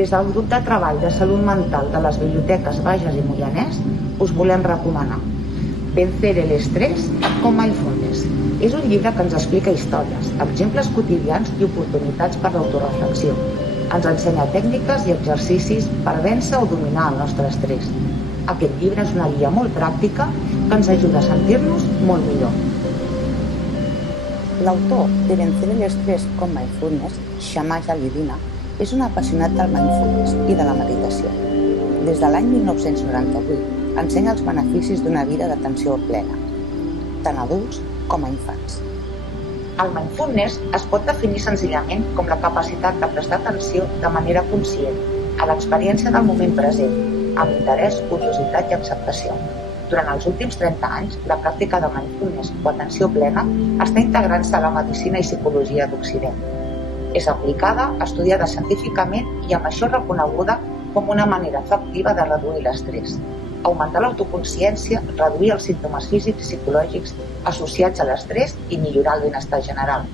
Des del grup de treball de salut mental de les biblioteques Bages i Moianès us volem recomanar Vencer el estrés con mindfulness. És un llibre que ens explica històries, exemples quotidians i oportunitats per l'autoreflexió. Ens ensenya tècniques i exercicis per vèncer o dominar el nostre estrès. Aquest llibre és una guia molt pràctica que ens ajuda a sentir-nos molt millor. L'autor de Vencer el estrés con mindfulness, Shama Jalidina, és un apassionat del mindfulness i de la meditació. Des de l'any 1998 ensenya els beneficis d'una vida d'atenció plena, tant adults com a infants. El mindfulness es pot definir senzillament com la capacitat de prestar atenció de manera conscient a l'experiència del moment present, amb interès, curiositat i acceptació. Durant els últims 30 anys, la pràctica de mindfulness o atenció plena està integrant-se a la medicina i psicologia d'Occident. És aplicada, estudiada científicament i amb això reconeguda com una manera efectiva de reduir l'estrès, augmentar l'autoconsciència, reduir els símptomes físics i psicològics associats a l'estrès i millorar el benestar general.